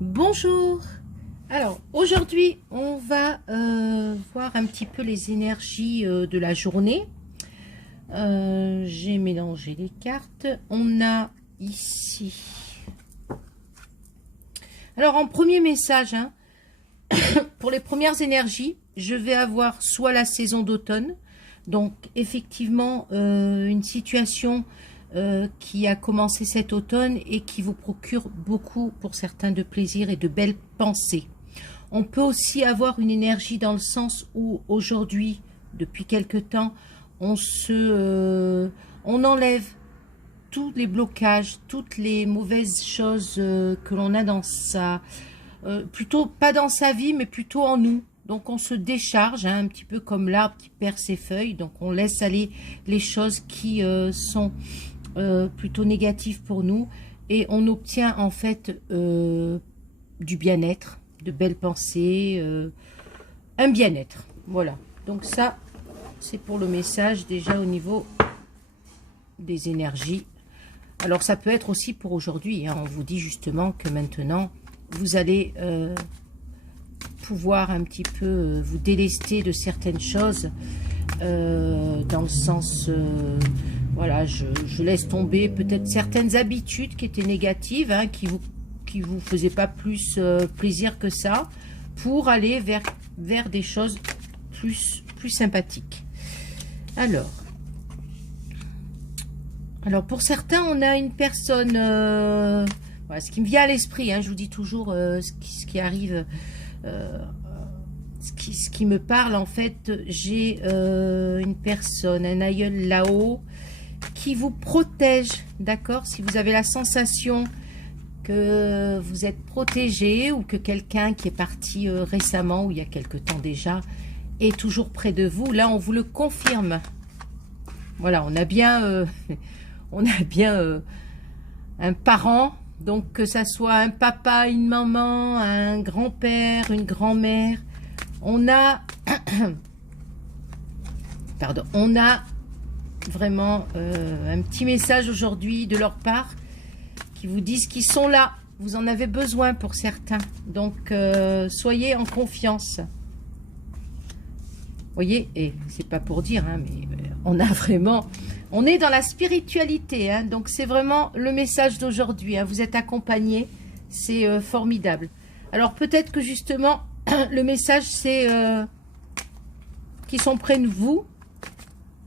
Bonjour. Alors aujourd'hui on va voir un petit peu les énergies de la journée. J'ai mélangé les cartes. On a ici. Alors en premier message, pour les premières énergies, je vais avoir soit la saison d'automne, donc effectivement une situation qui a commencé cet automne et qui vous procure beaucoup pour certains de plaisir et de belles pensées. On peut aussi avoir une énergie dans le sens où aujourd'hui, depuis quelque temps, on enlève tous les blocages, toutes les mauvaises choses que l'on a dans sa, plutôt pas dans sa vie, mais plutôt en nous. Donc on se décharge, un petit peu comme l'arbre qui perd ses feuilles. Donc on laisse aller les choses qui sont plutôt négatives pour nous et on obtient en fait du bien-être, de belles pensées, un bien-être. Voilà. Donc ça, c'est pour le message déjà au niveau des énergies. Alors ça peut être aussi pour aujourd'hui. On vous dit justement que maintenant, vous allez pouvoir un petit peu vous délester de certaines choses dans le sens... voilà, je laisse tomber peut-être certaines habitudes qui étaient négatives, qui vous faisaient pas plus plaisir que ça, pour aller vers des choses plus sympathiques. Alors pour certains, on a une personne, voilà, ce qui me vient à l'esprit, je vous dis toujours ce qui arrive, ce qui me parle en fait. J'ai une personne, un aïeul là-haut, qui vous protège, d'accord? Si vous avez la sensation que vous êtes protégé ou que quelqu'un qui est parti récemment ou il y a quelque temps déjà est toujours près de vous, là on vous le confirme. Voilà, on a bien un parent, donc que ça soit un papa, une maman, un grand-père, une grand-mère, on a pardon, on a vraiment un petit message aujourd'hui de leur part qui vous disent qu'ils sont là. Vous en avez besoin pour certains. Donc, soyez en confiance. Vous voyez, et c'est pas pour dire, mais on a vraiment... On est dans la spiritualité, donc c'est vraiment le message d'aujourd'hui. Vous êtes accompagnés, c'est formidable. Alors, peut-être que justement, le message, c'est qu'ils sont près de vous,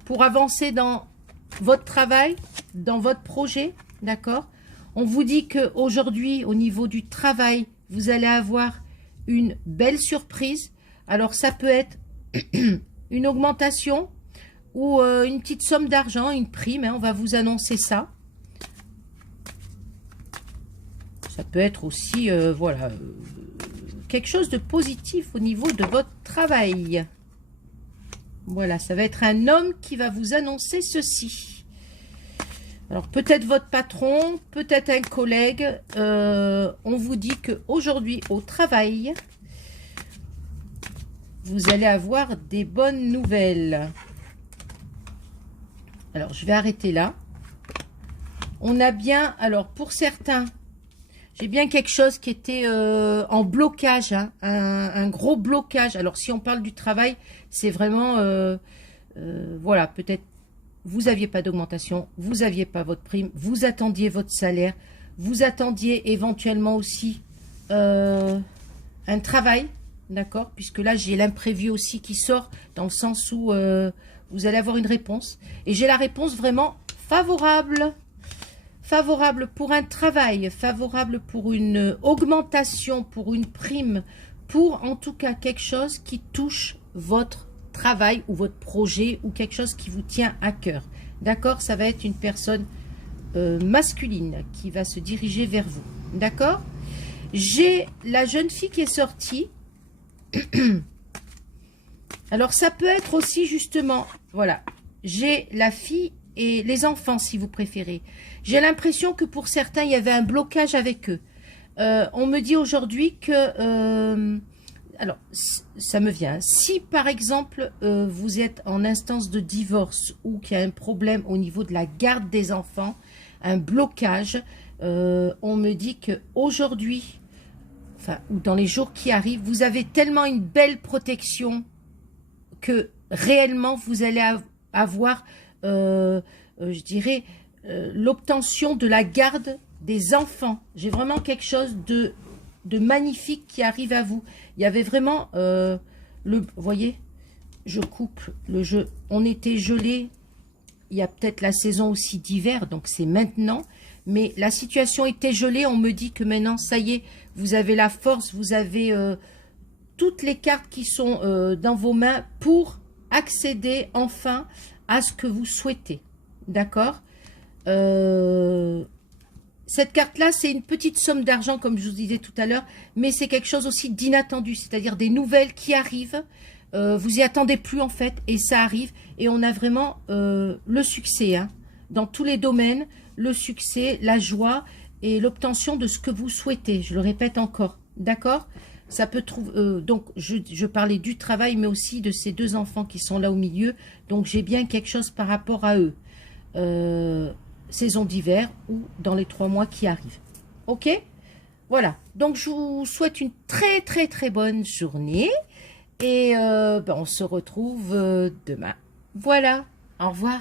pour avancer dans votre travail, dans votre projet, d'accord? On vous dit qu'aujourd'hui, au niveau du travail, vous allez avoir une belle surprise. Alors, ça peut être une augmentation ou une petite somme d'argent, une prime, on va vous annoncer ça. Ça peut être aussi, voilà, quelque chose de positif au niveau de votre travail. Voilà, ça va être un homme qui va vous annoncer ceci. Alors, peut-être votre patron, peut-être un collègue. On vous dit qu'aujourd'hui, au travail, vous allez avoir des bonnes nouvelles. Alors, je vais arrêter là. On a bien, alors, pour certains, j'ai bien quelque chose qui était en blocage, un gros blocage. Alors, si on parle du travail, c'est vraiment, voilà, peut-être vous n'aviez pas d'augmentation, vous n'aviez pas votre prime, vous attendiez votre salaire, vous attendiez éventuellement aussi un travail, d'accord? Puisque là, j'ai l'imprévu aussi qui sort, dans le sens où vous allez avoir une réponse. Et j'ai la réponse vraiment favorable. Favorable pour un travail, favorable pour une augmentation, pour une prime, pour en tout cas quelque chose qui touche votre travail ou votre projet ou quelque chose qui vous tient à cœur. D'accord? Ça va être une personne masculine qui va se diriger vers vous. D'accord? J'ai la jeune fille qui est sortie. Alors ça peut être aussi justement, voilà, j'ai la fille et les enfants si vous préférez. J'ai l'impression que pour certains, il y avait un blocage avec eux. On me dit aujourd'hui que... alors, ça me vient. Si, par exemple, vous êtes en instance de divorce ou qu'il y a un problème au niveau de la garde des enfants, un blocage, on me dit qu'aujourd'hui, enfin, ou dans les jours qui arrivent, vous avez tellement une belle protection que réellement vous allez avoir, je dirais, l'obtention de la garde des enfants. J'ai vraiment quelque chose de magnifique qui arrive à vous. Il y avait vraiment, vous voyez, je coupe le jeu. On était gelé, il y a peut-être la saison aussi d'hiver, donc c'est maintenant. Mais la situation était gelée, on me dit que maintenant, ça y est, vous avez la force, vous avez toutes les cartes qui sont dans vos mains pour accéder enfin à ce que vous souhaitez. D'accord? Cette carte-là, c'est une petite somme d'argent, comme je vous disais tout à l'heure, mais c'est quelque chose aussi d'inattendu, c'est-à-dire des nouvelles qui arrivent. Vous y attendez plus, en fait, et ça arrive. Et on a vraiment le succès, hein, dans tous les domaines, le succès, la joie et l'obtention de ce que vous souhaitez. Je le répète encore, d'accord? Ça peut trouver. Donc, je parlais du travail, mais aussi de ces deux enfants qui sont là au milieu. Donc, j'ai bien quelque chose par rapport à eux. Saison d'hiver ou dans les 3 mois qui arrivent. Ok? Voilà. Donc, je vous souhaite une très, très, très bonne journée. Et on se retrouve demain. Voilà. Au revoir.